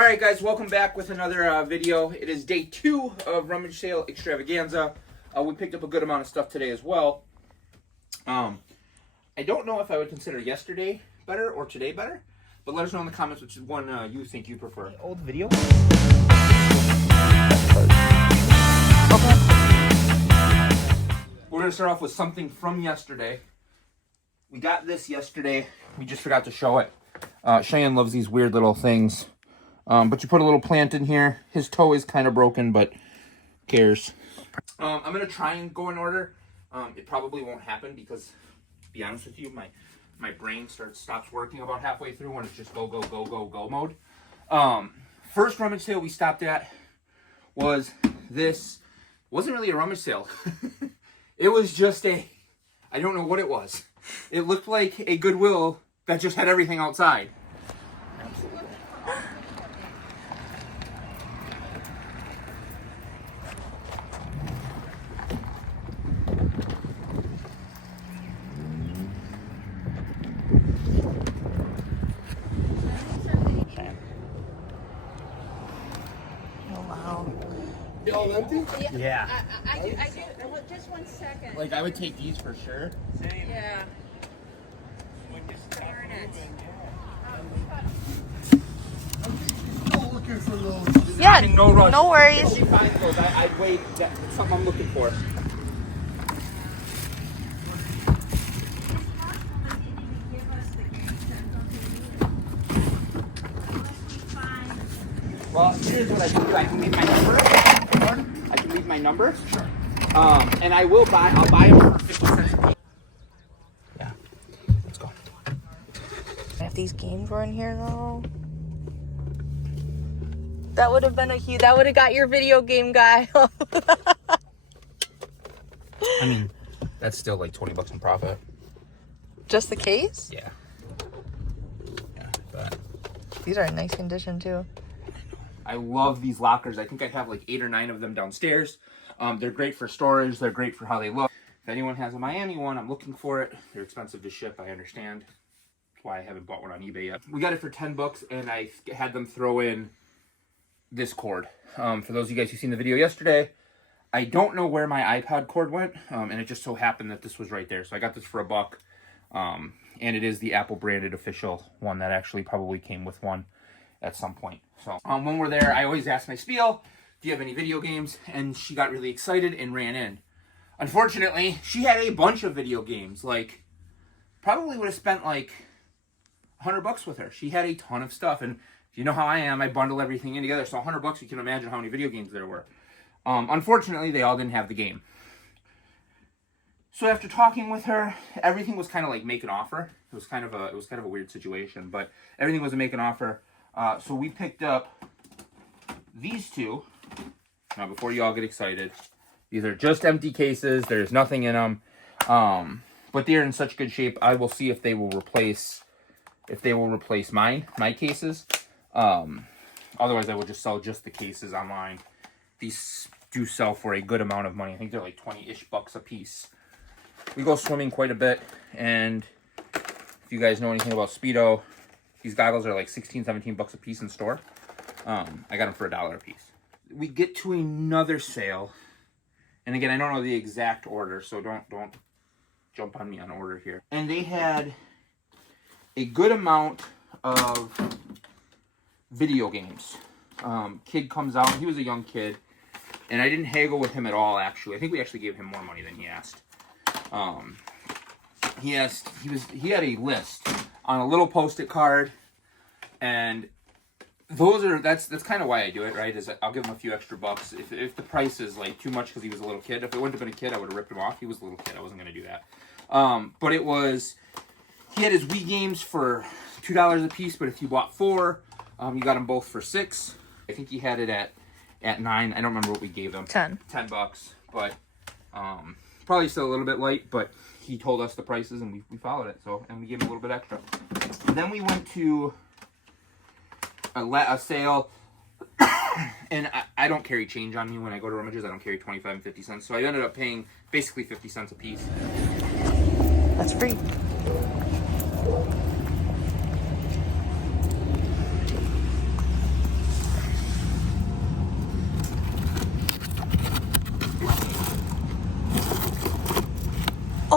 Alright guys, welcome back with another video. It is day 2 of Rummage Sale Extravaganza. We picked up a good amount of stuff today as well. I don't know if I would consider yesterday better or today better, but let us know in the comments which one you think you prefer. Old video? Okay. We're going to start off with something from yesterday. We got this yesterday. We just forgot to show it. Cheyenne loves these weird little things. But you put a little plant in here. His toe is kind of broken, but who cares? I'm going to try and go in order. It probably won't happen because, to be honest with you, my brain stops working about halfway through when it's just go, go, go, go, go mode. First rummage sale we stopped at was this. It wasn't really a rummage sale. It was just I don't know what it was. It looked like a Goodwill that just had everything outside. Absolutely. All empty? Yeah. I do. Just 1 second. Like, I would take these for sure. Same. Yeah. Darn it. Still looking for those. Yeah, I mean, no rush. no worries. If she finds those, I'd wait. That's something I'm looking for. Well, here's what I can do. I can leave my number. I can leave my number. Sure. And I'll buy them for 50 cents a piece. Yeah. Let's go. If these games were in here though, that would have been that would have got your video game guy. I mean, that's still like 20 bucks in profit. Just the case? Yeah. Yeah, but These are in nice condition too. I love these lockers. I think I have like 8 or 9 of them downstairs. They're great for storage. They're great for how they look. If anyone has a Miami one, I'm looking for it. They're expensive to ship, I understand. That's why I haven't bought one on eBay yet. We got it for 10 bucks, and I had them throw in this cord. For those of you guys who seen the video yesterday, I don't know where my iPod cord went, and it just so happened that this was right there. So I got this for $1. And it is the Apple branded official one that actually probably came with one at some point. So when we're there, I always ask my spiel, do you have any video games? And she got really excited and ran in. Unfortunately, she had a bunch of video games. Like, probably would have spent like $100 with her. She had a ton of stuff. And if you know how I am, I bundle everything in together. So $100, you can imagine how many video games there were. Unfortunately, they all didn't have the game. So after talking with her, everything was kind of like make an offer. It was kind of a weird situation, but everything was a make an offer. So we picked up these two. Now, before you all get excited, these are just empty cases. There's nothing in them, but they're in such good shape. I will see if they will replace my cases. Otherwise, I will just sell just the cases online. These do sell for a good amount of money. I think they're like 20-ish bucks a piece. We go swimming quite a bit, and if you guys know anything about Speedo, these goggles are like 16, 17 bucks a piece in store. I got them for $1 a piece. We get to another sale, and again, I don't know the exact order, so don't jump on me on order here. And they had a good amount of video games. Kid comes out. He was a young kid, and I didn't haggle with him at all. Actually, I think we actually gave him more money than he asked. He had a list on a little Post-it card, and that's kind of why I do it, right? Is I'll give him a few extra bucks if the price is like too much because he was a little kid. If it wouldn't have been a kid, I would have ripped him off. He was a little kid. I wasn't going to do that. But he had his Wii games for $2 a piece, but if you bought 4, you got them both for $6. I think he had it at 9. I don't remember what we gave him. 10 bucks, but probably still a little bit light, but he told us the prices and we followed it. So, and we gave him a little bit extra. Then we went to a sale, and I don't carry change on me when I go to Rummages. I don't carry 25 and 50 cents. So I ended up paying basically 50 cents a piece. That's free.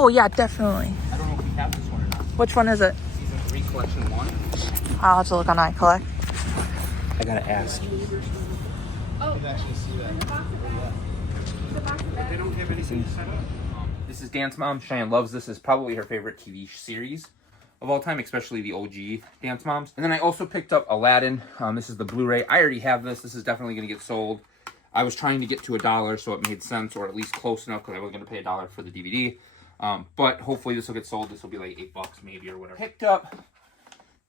Oh, yeah, definitely. I don't know if we have this one or not. Which one is it? Season 3, Collection 1. I'll have to look on iCollect. I gotta ask. They don't have anything set up. This is Dance Mom. Cheyenne loves this. Is probably her favorite TV series of all time, especially the OG Dance Moms. And then I also picked up Aladdin. This is the Blu-ray. I already have this. This is definitely going to get sold. I was trying to get to $1, so it made sense, or at least close enough, because I was going to pay $1 for the DVD. But hopefully this will get sold. This will be like $8 maybe, or whatever. Picked up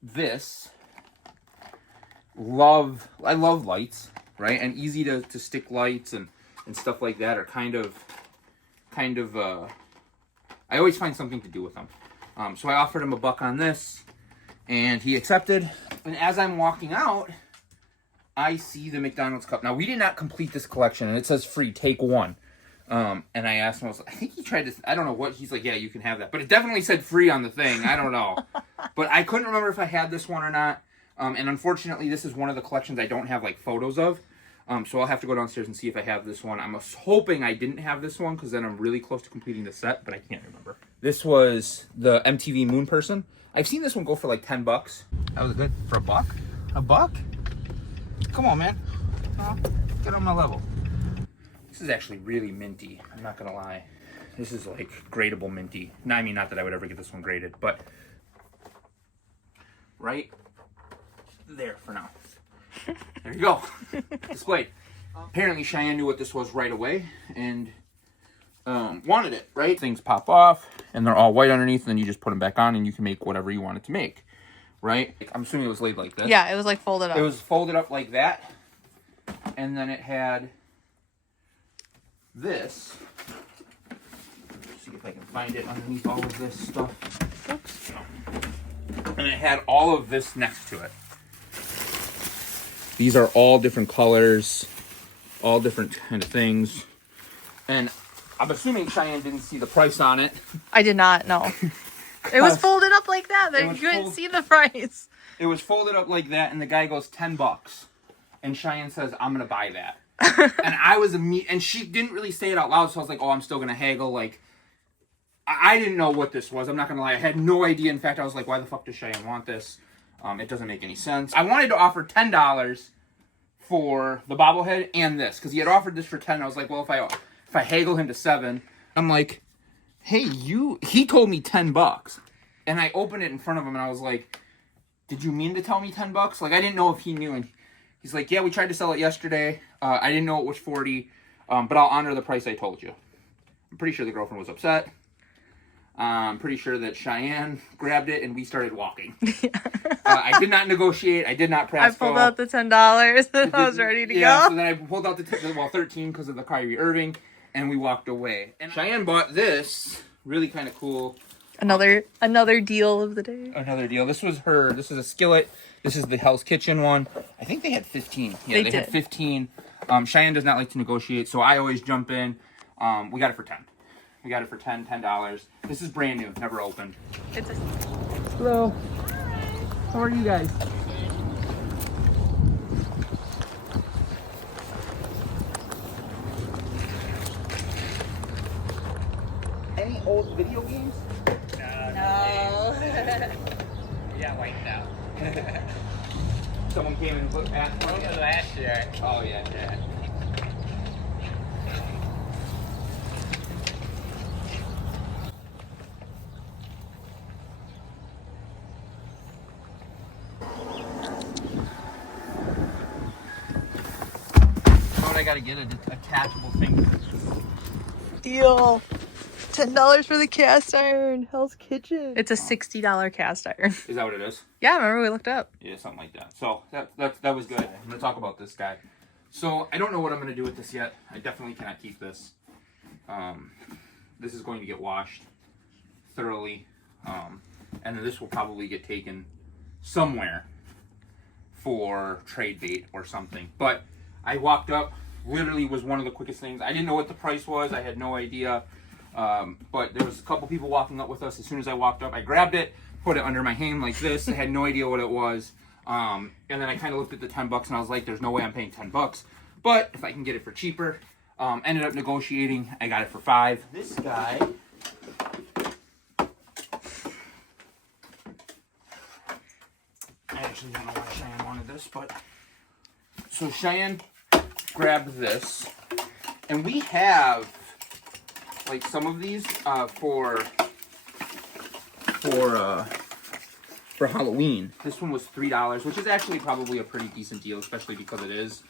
this. I love lights, right? And easy to stick lights and stuff like that are kind of I always find something to do with them. So I offered him $1 on this, and he accepted. And as I'm walking out, I see the McDonald's cup. Now, we did not complete this collection, and it says free, take one. And I asked him, I think he tried to, I don't know what, he's like, yeah, you can have that. But it definitely said free on the thing. I don't know. But I couldn't remember if I had this one or not. And unfortunately, this is one of the collections I don't have, like, photos of. So I'll have to go downstairs and see if I have this one. I'm hoping I didn't have this one, because then I'm really close to completing the set, but I can't remember. This was the MTV Moon Person. I've seen this one go for like $10. That was good. For $1? $1? Come on, man. Oh, get on my level. This is actually really minty. I'm not going to lie. This is like gradable minty. No, I mean, not that I would ever get this one graded, but right there for now. There you go. Displayed. Apparently Cheyenne knew what this was right away and wanted it, right? Things pop off and they're all white underneath, and then you just put them back on and you can make whatever you want it to make, right? I'm assuming it was laid like this. Yeah, it was like folded up. It was folded up like that, and then it had this. Let's see if I can find it underneath all of this stuff. Oops. And it had all of this next to it. These are all different colors, all different kind of things. And I'm assuming Cheyenne didn't see the price on it. I did not, no. It was folded up like that. You couldn't see the price. It was folded up like that, and the guy goes, $10. And Cheyenne says, I'm going to buy that. And I was and she didn't really say it out loud, so I was like, oh, I'm still going to haggle. Like, I didn't know what this was. I'm not going to lie. I had no idea. In fact, I was like, why the fuck does Cheyenne want this? It doesn't make any sense. I wanted to offer $10 for the bobblehead and this, because he had offered this for 10. I was like, well, if I haggle him to 7, I'm like, hey, he told me $10. And I opened it in front of him, and I was like, did you mean to tell me $10? Like, I didn't know if he knew. And he's like, yeah, we tried to sell it yesterday. I didn't know it was 40, but I'll honor the price I told you. I'm pretty sure the girlfriend was upset. I'm pretty sure that Cheyenne grabbed it and we started walking. I did not negotiate. I did not press. I pulled out the $10 and I was ready to go. So then I pulled out the 13 because of the Kyrie Irving, and we walked away. And Cheyenne bought this really kind of cool. Another deal of the day. Another deal. This was This is a skillet. This is the Hell's Kitchen one. I think they had 15. Yeah, they had 15. Cheyenne does not like to negotiate, so I always jump in. We got it for 10. We got it for $10. This is brand new, never opened. Hello. How are you guys? Any old video games? No. Yeah, wiped out. Someone came and looked at one. It was last year. Oh yeah. I gotta get an attachable thing. Deal. $10 for the cast iron. Hell's Kitchen. It's a $60 cast iron. Is that what it is? Yeah, remember we looked up. Yeah, something like that. So that was good. I'm gonna talk about this guy. So I don't know what I'm gonna do with this yet. I definitely cannot keep this. This is going to get washed thoroughly, and then this will probably get taken somewhere for trade bait or something. But I walked up. Literally was one of the quickest things. I didn't know what the price was. I had no idea. But there was a couple people walking up with us. As soon as I walked up, I grabbed it, put it under my hand like this. I had no idea what it was. And then I kind of looked at the $10 and I was like, there's no way I'm paying $10. But if I can get it for cheaper, ended up negotiating. I got it for $5. This guy Actually, I don't know why Cheyenne wanted this, but... So Cheyenne grabbed this. And we have, like, some of these for Halloween. This one was $3, which is actually probably a pretty decent deal, especially because it is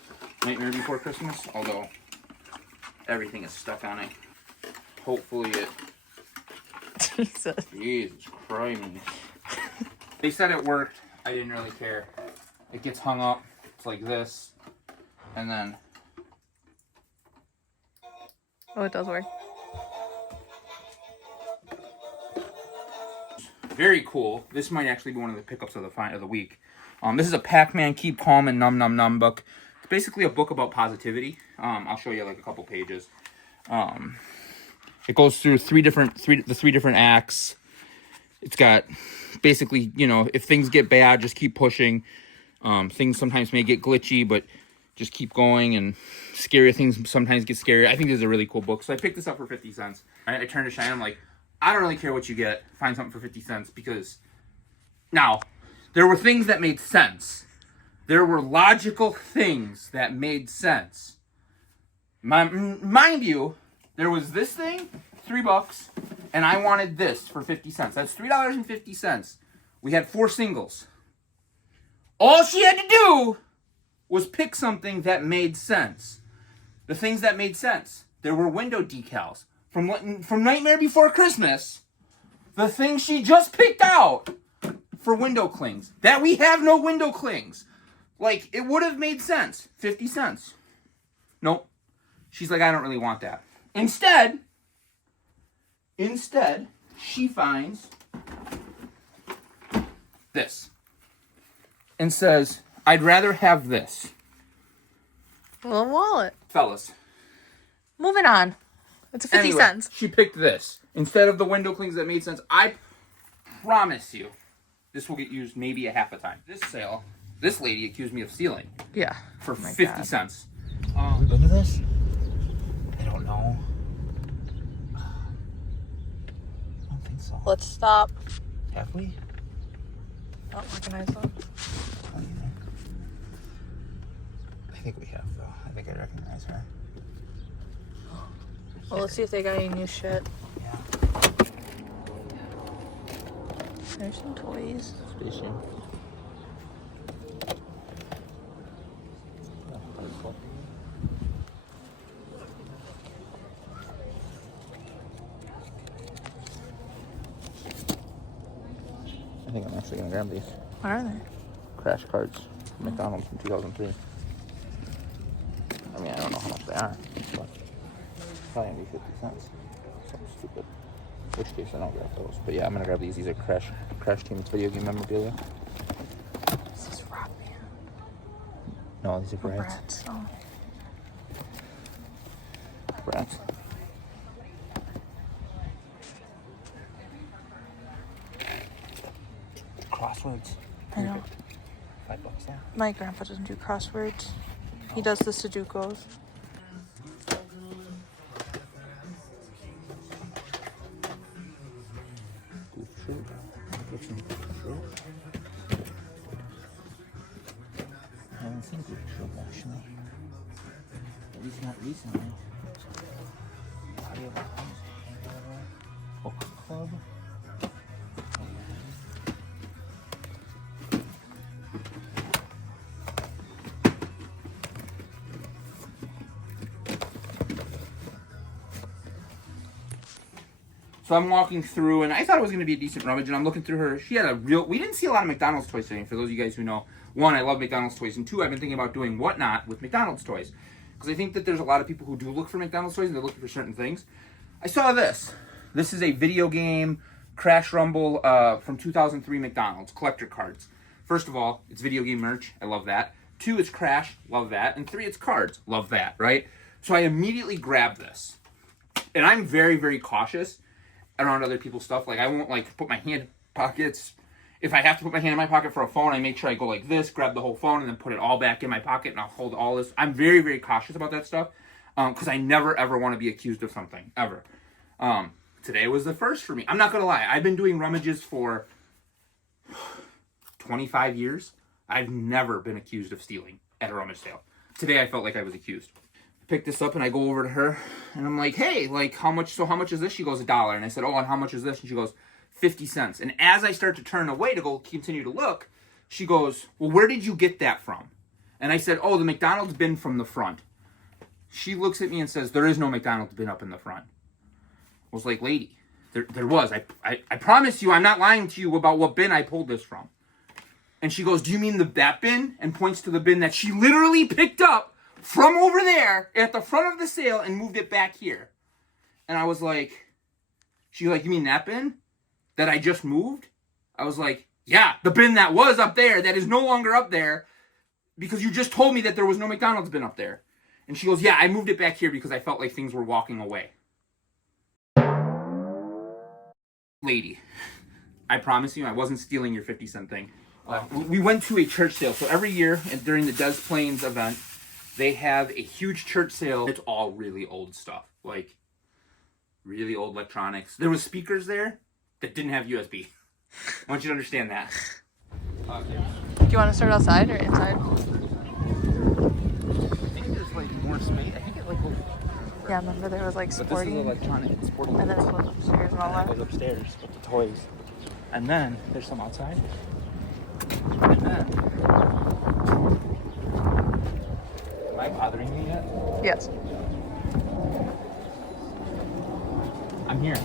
Nightmare Before Christmas, although everything is stuck on it. Hopefully it... Jesus Christ. They said it worked. I didn't really care. It gets hung up. It's like this. And then... Oh, it does work. Very cool. This might actually be one of the pickups of the week. This is a Pac-Man Keep Calm and Num Num Num book. It's basically a book about positivity. I'll show you like a couple pages. It goes through the three different acts. It's got basically, you know, if things get bad, just keep pushing. Things sometimes may get glitchy, but just keep going, and scary things sometimes get scary. I think this is a really cool book. So I picked this up for 50 cents. I turned to Cheyenne, I'm like, I don't really care what you get. Find something for 50 cents, because now there were things that made sense. There were logical things that made sense. Mind you, there was this thing, $3, and I wanted this for 50 cents. That's $3.50. We had 4 singles. All she had to do was pick something that made sense. The things that made sense. There were window decals. From Nightmare Before Christmas, the thing she just picked out for window clings. That we have no window clings. Like, it would have made sense. 50 cents. Nope. She's like, I don't really want that. Instead, she finds this. And says, I'd rather have this. A little wallet. Fellas. Moving on. It's 50 cents. She picked this. Instead of the window clings that made sense, I promise you, this will get used maybe a half a time. This sale, this lady accused me of stealing. Yeah. For 50 cents. Look at this. I don't know. I don't think so. Let's stop. Have we? I don't recognize them. I think we have, though. I think I recognize her. Well, let's see if they got any new shit. Yeah. There's some toys. Spaceship. I think I'm actually going to grab these. What are they? Crash cards from McDonald's from 2003. I mean, I don't know how much they are, but probably gonna be 50 cents. Something stupid. In which case I don't grab those. But yeah, I'm gonna grab these. These are Crash Team video game memorabilia. This is Rock Band. No, these are Bratz. Brats. Oh. Bratz. Crosswords. I know. $5, yeah. My grandpa doesn't do crosswords. He does the Sudokus. Goof Troop. Get some Goof Troop. I haven't seen Goof Troop actually. At least not recently. Audio Book Club. So I'm walking through, and I thought it was going to be a decent rummage, and I'm looking through her. She had we didn't see a lot of McDonald's toys today. For those of you guys who know, 1, I love McDonald's toys, and 2, I've been thinking about doing whatnot with McDonald's toys. Because I think that there's a lot of people who do look for McDonald's toys, and they're looking for certain things. I saw this. This is a video game Crash Rumble from 2003 McDonald's, collector cards. First of all, it's video game merch. I love that. 2, it's Crash. Love that. And 3, it's cards. Love that, right? So I immediately grabbed this. And I'm very, very cautious around other people's stuff. Like, I won't, like, put my hand in pockets. If I have to put my hand in my pocket for a phone, I make sure I go like this, grab the whole phone, and then put it all back in my pocket, and I'll hold all this. I'm very, very cautious about that stuff, because I never, ever want to be accused of something, ever. Today was the first for me. I'm not going to lie. I've been doing rummages for 25 years. I've never been accused of stealing at a rummage sale. Today I felt like I was accused. I pick this up and I go over to her and I'm like, hey, like how much is this? She goes, $1. And I said, oh, and how much is this? And she goes, 50 cents. And as I start to turn away to go continue to look, she goes, well, where did you get that from? And I said, oh, the McDonald's bin from the front. She looks at me and says, there is no McDonald's bin up in the front. I was like, lady, there was. I promise you, I'm not lying to you about what bin I pulled this from. And she goes, do you mean that bin? And points to the bin that she literally picked up from over there at the front of the sale and moved it back here. And I was like, she's like, you mean that bin that I just moved? I was like, yeah, the bin that was up there that is no longer up there because you just told me that there was no McDonald's bin up there. And she goes, yeah, I moved it back here because I felt like things were walking away. Lady, I promise you I wasn't stealing your 50-cent thing. We went to a church sale. So every year during the Des Plaines event, they have a huge church sale. It's all really old stuff, like really old electronics. There was speakers there that didn't have USB. I want you to understand that. Do you want to start outside or inside? I think there's like more space. I think it like goes. Yeah, remember there was like sporting. But this is electronic and sporting. And then it goes upstairs and all And that. it goes upstairs with the toys. And then there's some outside. And then. Am I bothering you yet? Yes. I'm here.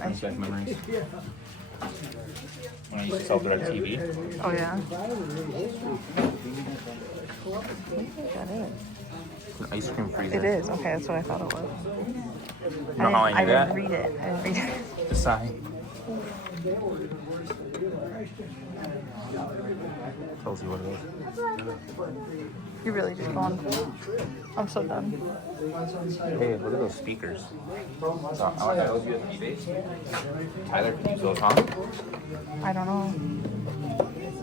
Brings back memories. When I used to sell DirecTV. Oh yeah. What do you think that is? It's an ice cream freezer. It is. Okay, that's what I thought it was. You know how I knew that? didn't read it. I didn't read it. The sign. Tells you what it is. You're really just going. I'm so done. Hey, look at those speakers. So, I like those USB based. Tyler can use those, huh? I don't know.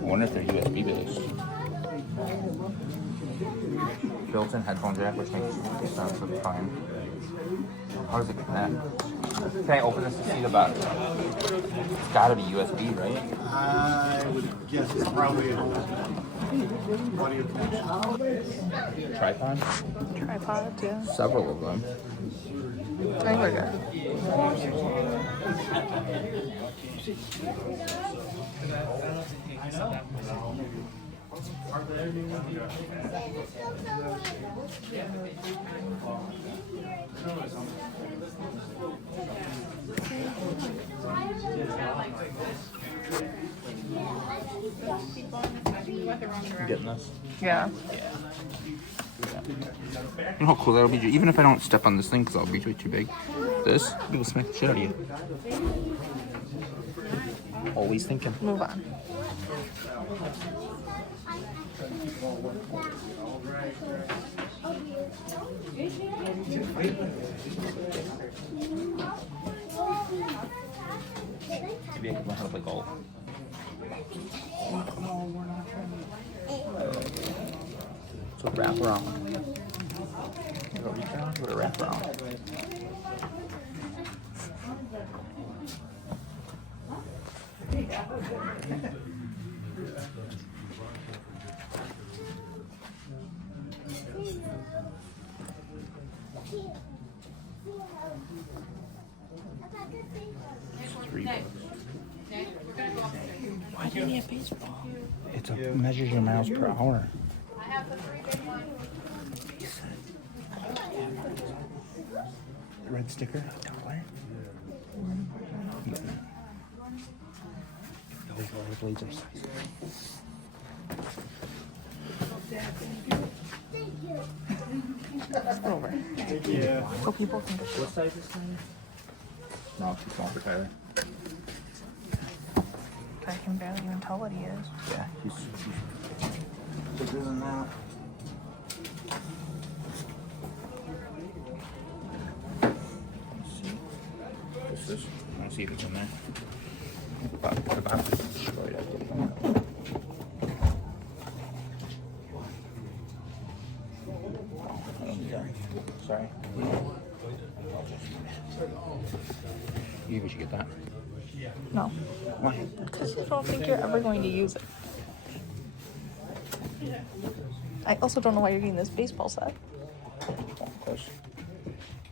I wonder if they're USB based. Built-in headphone jack, which makes sense. That's fine. How does it connect? Can I open this to see the box? It's gotta be USB, right? I would guess it's probably an audio connection. Tripod? Tripods, yeah. Several of them. I think we're good. You getting this? Yeah. You know how cool that'll be? Even if I don't step on this thing because I'll be way too big. This, it'll smack the shit out of you. Always thinking. Move on. Maybe I can learn how to play golf. So wrap around. You go reach around, you go to wrap around. $3. Why do you need a baseball? It measures your miles per hour. Red sticker, $1. The blades are size. Over. Yeah. So people can just. What size is this? No, too small for Tyler. I can barely even tell what he is. Yeah, he's bigger than that. see if it's in there. But the box is destroyed. I didn't know. I don't need that. Sorry. Maybe we should get that. No. Why? Because you don't think you're ever going to use it. I also don't know why you're getting this baseball set. Of course.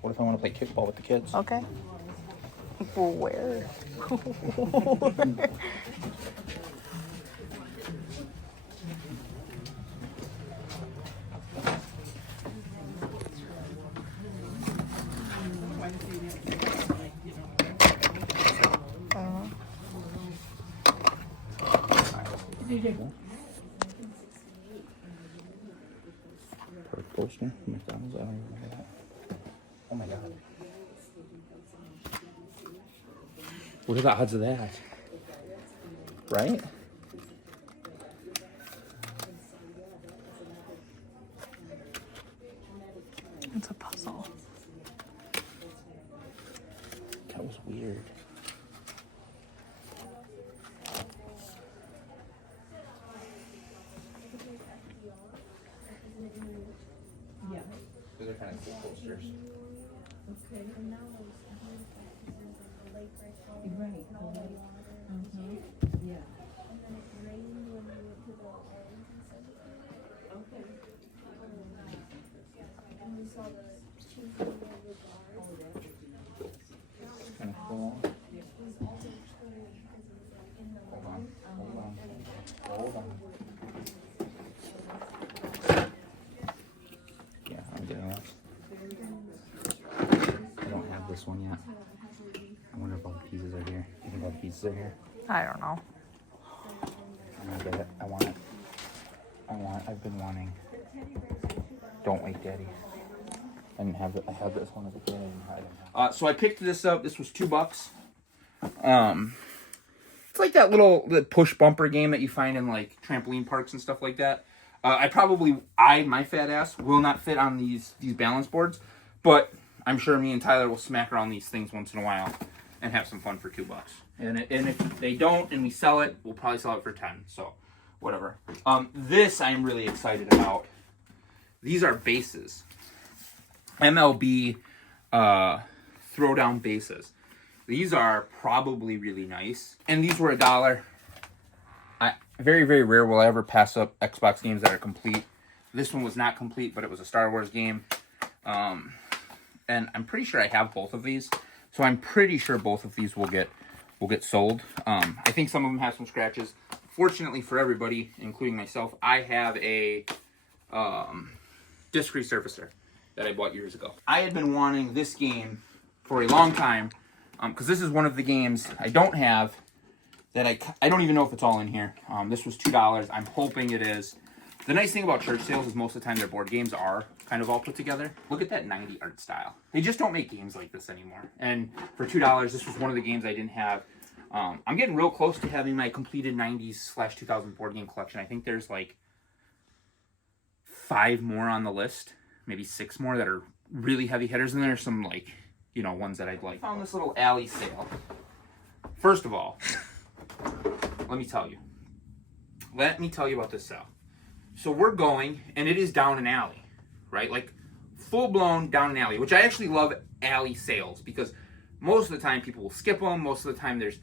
What if I want to play kickball with the kids? Okay. Where? Perk poster, McDonald's, I don't even remember that. Oh my god. What are the odds of that? Right? It's a puzzle. That was weird. Those are kind of cool posters. Kind of cool. Hold on. Yeah, I'm getting that. I don't have this one yet. I wonder if all the pieces are here. You think all the pieces are here? I don't know. I'm gonna get it. I want it. I've been wanting. Don't Wake Daddy. I didn't have it. I had this one as a kid. So I picked this up. This was $2. It's like that the push bumper game that you find in like trampoline parks and stuff like that. My fat ass will not fit on these balance boards, but I'm sure me and Tyler will smack around these things once in a while and have some fun for $2. And if they don't and we sell it, we'll probably sell it for 10. So whatever. This I'm really excited about. These are bases. MLB throwdown bases. These are probably really nice. And these were $1. Very, very rare will I ever pass up Xbox games that are complete. This one was not complete, but it was a Star Wars game. And I'm pretty sure I have both of these. So I'm pretty sure both of these will get sold. I think some of them have some scratches. Fortunately for everybody, including myself, I have a disc resurfacer that I bought years ago. I had been wanting this game for a long time because this is one of the games I don't have that I don't even know if it's all in here. This was $2. I'm hoping it is. The nice thing about church sales is most of the time their board games are kind of all put together. Look at that 90 art style. They just don't make games like this anymore. And for $2, this was one of the games I didn't have. I'm getting real close to having my completed 90s/2000 board game collection. I think there's like 5 more on the list, maybe 6 more that are really heavy hitters, and there's some like, ones that I'd like. I found this little alley sale. First of all, let me tell you about this sale. So we're going, and it is down an alley, right? Like full-blown down an alley, which I actually love alley sales because most of the time people will skip them. Most of the time there's,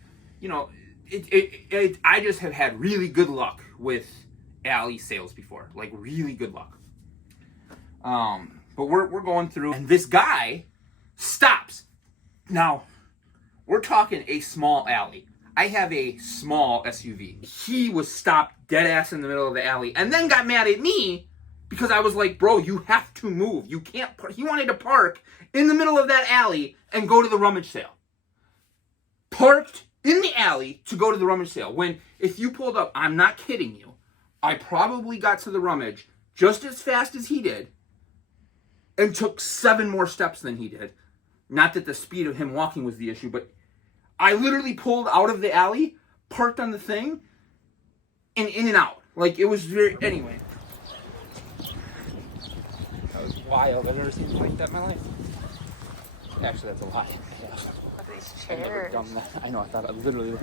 I just have had really good luck with alley sales before, like really good luck. But we're going through, and this guy stops. Now, we're talking a small alley. I have a small SUV. He was stopped dead ass in the middle of the alley and then got mad at me because I was like, bro, you have to move. You can't park. He wanted to park in the middle of that alley and go to the rummage sale. Parked in the alley to go to the rummage sale. When, if you pulled up, I'm not kidding you, I probably got to the rummage just as fast as he did and took 7 more steps than he did. Not that the speed of him walking was the issue, but I literally pulled out of the alley, parked on the thing, and in and out. Like, it was very... Anyway. That was wild. I've never seen anything like that in my life. Actually, that's a lie. Yeah. They nice I've never chairs. done that. I know, I thought I literally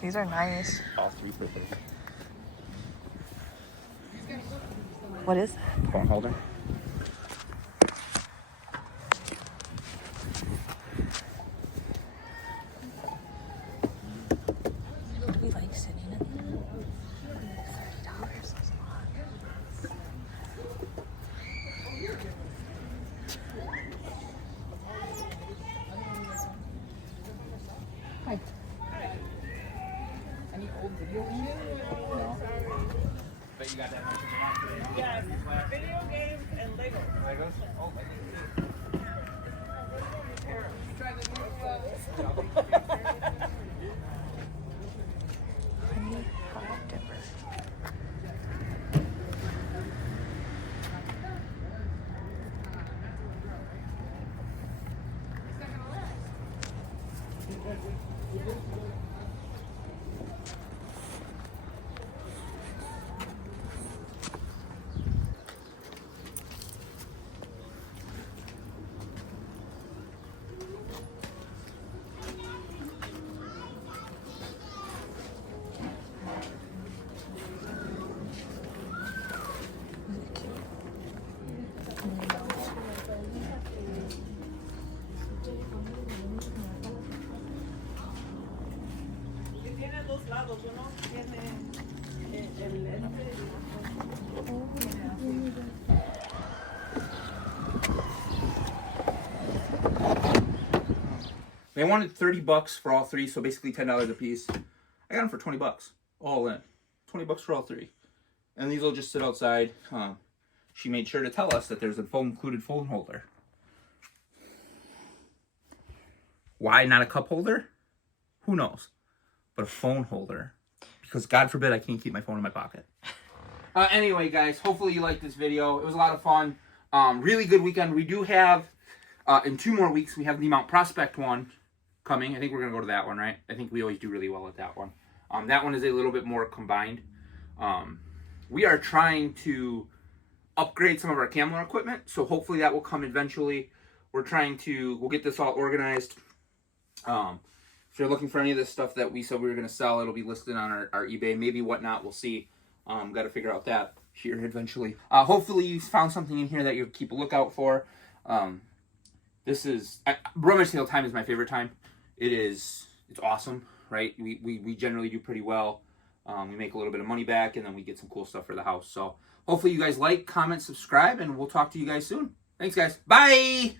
These are nice. all 3 for 30. What is that? Phone holder. We like sitting in there. $30 is a lot. Any old video games? No. Bet you got that much. Yes, video games and Lego. Legos? Oh, Legos. Honey hot dipper. Tiene dos lados, uno tiene el lente. They wanted $30 for all 3, so basically $10 a piece. I got them for $20, all in. $20 for all 3. And these will just sit outside. She made sure to tell us that there's a included phone holder. Why not a cup holder? Who knows? But a phone holder. Because God forbid I can't keep my phone in my pocket. Anyway, guys, hopefully you liked this video. It was a lot of fun. Really good weekend. We do have, in 2 more weeks, we have the Mount Prospect one coming. I think we're going to go to that one, right? I think we always do really well at that one. That one is a little bit more combined. We are trying to upgrade some of our camera equipment, so hopefully that will come eventually. We'll get this all organized. If you're looking for any of this stuff that we said we were going to sell, it'll be listed on our eBay, maybe whatnot, we'll see. Got to figure out that here eventually. Hopefully you found something in here that you'll keep a lookout for. This is, rummage sale time is my favorite time. It's awesome, right? We generally do pretty well. We make a little bit of money back, and then we get some cool stuff for the house. So hopefully you guys like, comment, subscribe, and we'll talk to you guys soon. Thanks, guys. Bye!